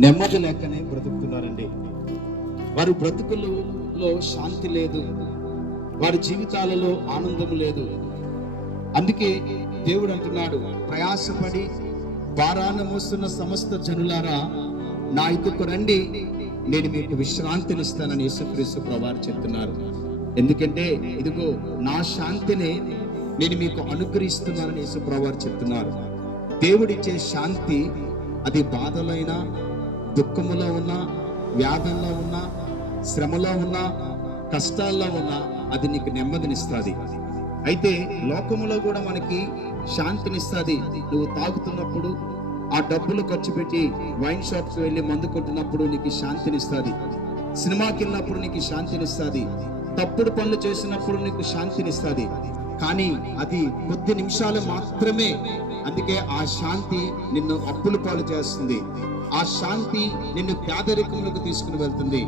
నెమ్మది లేకనే బ్రతుకుతున్నారండి. వారి బ్రతుకులలో శాంతి లేదు, వారి జీవితాలలో ఆనందం లేదు. అందుకే దేవుడు అంటున్నాడు, ప్రయాసపడి భారాన్ని మోస్తున్న సమస్త జనులారా నా ఇద్దకు రండి, నేను మీకు విశ్రాంతినిస్తానని యేసుక్రీస్తు ప్రభువారు చెప్తున్నారు. ఎందుకంటే ఇదిగో నా శాంతిని నేను మీకు అనుగ్రహిస్తున్నానని యేసు ప్రభువారు చెప్తున్నారు. దేవుడిచ్చే శాంతి అది బాధలైనా, దుఃఖములో ఉన్నా, వ్యాధంలో ఉన్నా, శ్రమలో ఉన్నా, కష్టాల్లో ఉన్నా అది నీకు నెమ్మదినిస్తుంది. అయితే లోకములో కూడా మనకి శాంతినిస్తుంది. నువ్వు తాగుతున్నప్పుడు, ఆ డబ్బులు ఖర్చు పెట్టి వైన్ షాప్కి వెళ్ళి మందు కొట్టినప్పుడు నీకు శాంతినిస్తుంది. సినిమాకి వెళ్ళినప్పుడు నీకు శాంతినిస్తుంది. తప్పుడు పనులు చేసినప్పుడు నీకు శాంతినిస్తుంది. కానీ అది కొద్ది నిమిషాలు మాత్రమే. అందుకే ఆ శాంతి నిన్ను అప్పుల పాలు చేస్తుంది. ఆ శాంతి నిన్ను పేదరికంలోకి తీసుకుని వెళ్తుంది.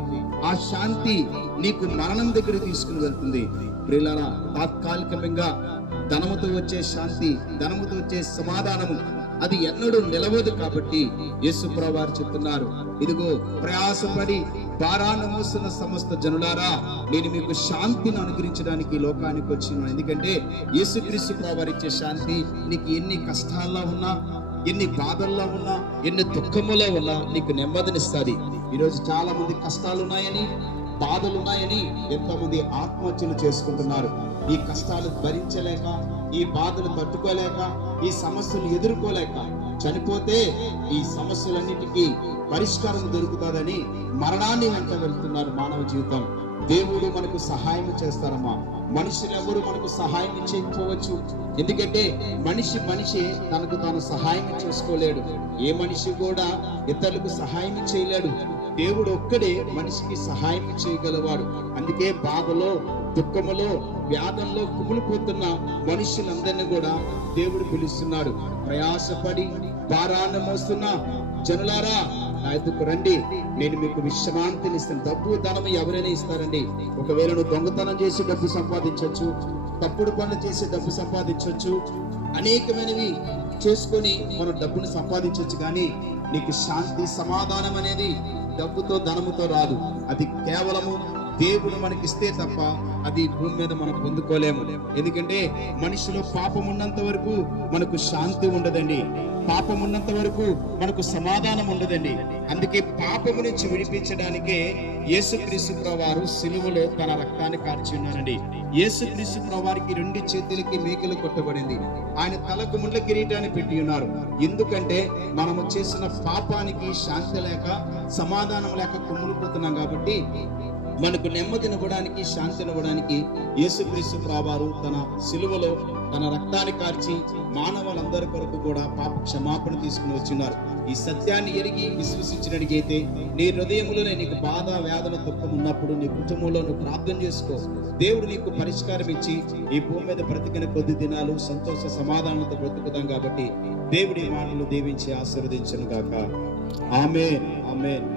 ఆ శాంతి నీకు మరణం దగ్గర తీసుకుని వెళ్తుంది. ప్రియులారా, తాత్కాలికంగా ధనముతో వచ్చే శాంతి, ధనముతో వచ్చే సమాధానము అది ఎన్నడూ నిలవదు. కాబట్టి యేసు ప్రభువారు చెప్తున్నారు, ఇదిగో ప్రయాసపడి భారాన్ని మోస్తున్న సమస్త జనులారా నేను మీకు శాంతిని అనుగ్రహించడానికి లోకానికి వచ్చినాను. ఎందుకంటే యేసుక్రీస్తు ప్రభువారు ఇచ్చే శాంతి నీకు ఎన్ని కష్టాల్లో ఉన్నా, ఎన్ని బాధల్లో ఉన్నా, ఎన్ని దుఃఖములో ఉన్నా నీకు నెమ్మదినిస్తుంది. ఈరోజు చాలా మంది కష్టాలు ఉన్నాయని, బాధలు ఉన్నాయని ఎంతోమంది ఆత్మహత్యలు చేసుకుంటున్నారు. ఈ కష్టాలు భరించలేక, ఈ బాధలు తట్టుకోలేక, ఈ సమస్యలు ఎదుర్కోలేక చనిపోతే ఈ సమస్యలన్నిటికీ పరిష్కారం దొరుకుతుందని మరణాన్ని వెంట వెళ్తున్నారు. మానవ జీవితం దేవుడు మనకు సహాయం చేస్తారమ్మా. మనుషులు ఎవరు మనకు సహాయం చేయకపోవచ్చు. ఎందుకంటే మనిషి తనకు తాను సహాయం చేసుకోలేడు. ఏ మనిషి కూడా ఇతరులకు సహాయం చేయలేడు. దేవుడు ఒక్కడే మనిషికి సహాయం చేయగలవాడు. అందుకే బాధలో, దుఃఖములో, వ్యాధంలో కుమిలిపోతున్న మనుషులందరినీ కూడా దేవుడు పిలుస్తున్నాడు. ప్రయాసపడి భారాన్ని మోస్తున్న జనులారా నా ఎదుకు రండి, నేను మీకు విశ్రాంతిని ఇస్తాను. డబ్బు, ధనం ఎవరైనా ఇస్తారండి. ఒకవేళ నువ్వు దొంగతనం చేసి డబ్బు సంపాదించవచ్చు, తప్పుడు పనులు చేసి డబ్బు సంపాదించవచ్చు, అనేకమైనవి చేసుకొని మనం డబ్బును సంపాదించవచ్చు. కానీ నీకు శాంతి, సమాధానం అనేది డబ్బుతో, ధనముతో రాదు. అది కేవలము దేవుడు మనకిస్తే తప్ప అది భూమి మీద మనం పొందుకోలేము. ఎందుకంటే మనిషిలో పాపం ఉన్నంత వరకు మనకు శాంతి ఉండదండి. పాపం ఉన్నంత వరకు మనకు సమాధానం ఉండదండి. అందుకే పాపము నుంచి విడిపించడానికే యేసుక్రీస్తు ప్రభువారు సిలువలో తన రక్తాన్ని కార్చి ఉన్నారండి. యేసుక్రీస్తు ప్రభువారికి 2 చేతులకి మేకులు కొట్టబడింది. ఆయన తలకు ముండ్ల కిరీటాన్ని పెట్టి ఉన్నారు. ఎందుకంటే మనము చేసిన పాపానికి శాంతి లేక, సమాధానం లేక కుమ్ములిపోతున్నాం. కాబట్టి మనకు నెమ్మదినివ్వడానికి, శాంతినివ్వడానికి యేసుక్రీస్తు ప్రభువారు తన సిలువలో తన రక్తాన్ని కార్చి మానవులందరి కొరకు కూడా పాప క్షమాపణ తీసుకుని వచ్చినారు. ఈ సత్యాన్ని ఎరిగి విశ్వసించినడిగైతే నీ హృదయంలోనే నీకు బాధ, వేదన, దుఃఖం ఉన్నప్పుడు నీ కుటుంబంలో నువ్వు ప్రార్థన చేసుకో. దేవుడు నీకు పరిష్కారం ఇచ్చి ఈ భూమి మీద బ్రతికిన కొద్ది దినాలు సంతోష సమాధానంతో బ్రతుకుతాం. కాబట్టి దేవుడి మాటలు దీవించి ఆశీర్వదించును గాక. ఆమేన్, ఆమేన్.